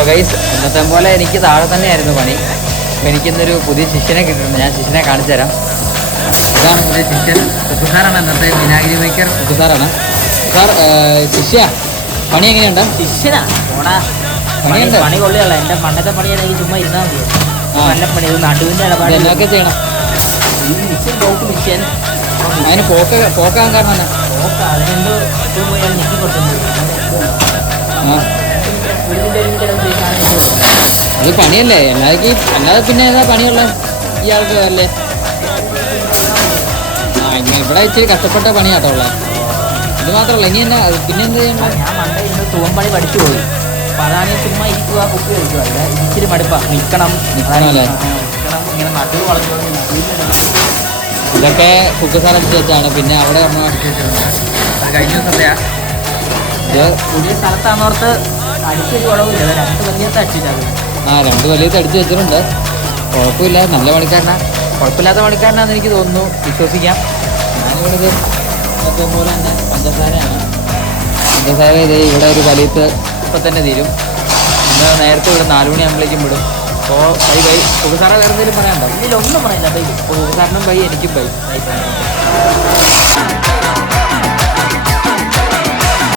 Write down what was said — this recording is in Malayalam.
അപ്പോൾ ഗൈസ് ഇന്നത്തെ പോലെ എനിക്ക് താഴെ തന്നെയായിരുന്നു പണി. അപ്പോൾ എനിക്കിന്നൊരു പുതിയ ശിഷ്യനെ കിട്ടിയിട്ടുണ്ട്. ഞാൻ ശിഷ്യനെ കാണിച്ചു തരാം. ഇതാണ് പുതിയ ശിഷ്യൻ. കുക്കുസാറാണ് ഇന്നത്തെ വിനാഗിരി മേക്കർ. കുക്കുസാറാണ് സാർ. ശിഷ്യ പണി എങ്ങനെയുണ്ട്? ശിഷ്യനാ പണിയുണ്ട്. പണി കൊള്ളിയല്ല. എൻ്റെ പണ്ടത്തെ പണിയാണെങ്കിൽ ചുമ്മാ ഇരുന്നാൽ മതി. നല്ല പണി. ഇത് നടുവിൻ്റെ ഇടപാട് എന്നൊക്കെ ചെയ്യണം. ഈ മിഷ്യൻ പോക്ക് മിഷ്യൻ അതിന് പോക്കാൻ കാരണം എന്നാ? പോക്ക് അതിനെന്തോ ഏറ്റവും പോയി അത് ഞെക്കി കൊടുത്തു. അത് പണിയല്ലേ എല്ലാവർക്കും. അല്ലാതെ പിന്നെ ഏതാ പണിയുള്ള ഇയാൾക്ക് അല്ലേ? ഇവിടെ ഇച്ചിരി കഷ്ടപ്പെട്ട പണിയാട്ടോ ഉള്ളത്. ഇത് മാത്രമല്ല ഇനി എന്നാ പിന്നെ എന്ത് ചെയ്യണം? ഞാൻ പണ്ട് ഇന്ന് തൂമ്പണി പഠിച്ചു പോയി. അപ്പോൾ അതാണ് ചുമ്മാ ഇരിക്കുക, കുക്ക് കഴിക്കുക. ഇത് ഇച്ചിരി മടുപ്പാണ്. നിൽക്കണം അല്ലേ? ഇങ്ങനെ നടുവ് വളർന്നു. ഇതൊക്കെ കുക്കുസാർ അടിച്ച് വെച്ചാണ്. പിന്നെ അവിടെ അമ്മ അടിച്ച് വെച്ചിട്ടുണ്ട്. അത് കഴിഞ്ഞ ദിവസത്തെയാ. ഇത് പുതിയ സ്ഥലത്താണെന്നോർത്ത് അടിച്ചൊരു കുഴപ്പമില്ല. 2 വലിയത്തെ അടിച്ചിട്ടാണ്. 2 വലിയത്ത് അടിച്ച് വെച്ചിട്ടുണ്ട്. കുഴപ്പമില്ല. നല്ല പണിക്കാരനാണ്. കുഴപ്പമില്ലാത്ത പണിക്കാരനാണെന്ന് എനിക്ക് തോന്നുന്നു. വിശ്വസിക്കാം. ഞാനിവിടെ മറ്റേ പോലെ തന്നെ പഞ്ചസാരയാണ്. പഞ്ചസാര ഇത് ഇവിടെ ഒരു വലിയത്ത് ഇപ്പം തന്നെ തീരും. ഇന്ന് നേരത്തെ ഇവിടെ 4 മണിയാകുമ്പോഴേക്കും വിടും. അപ്പോൾ ബൈ. കുക്കുസാറ വേറെ എന്തെങ്കിലും പറയാനുണ്ടോ? ഇതിലൊന്നും പറയില്ല. ബൈ. കുക്കുസാറിനും ബൈ, എനിക്കും ബൈ.